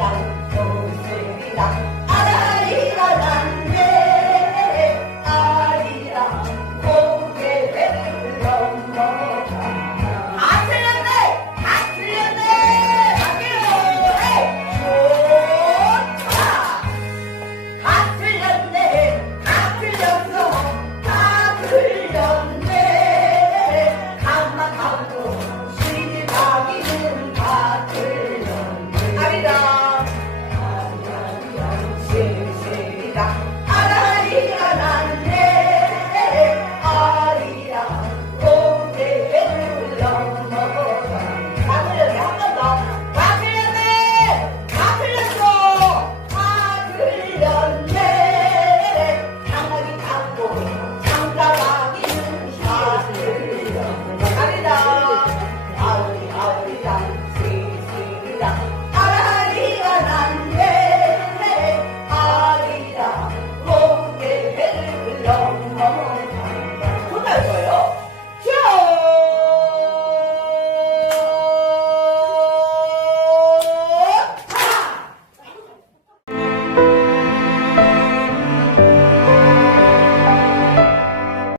down.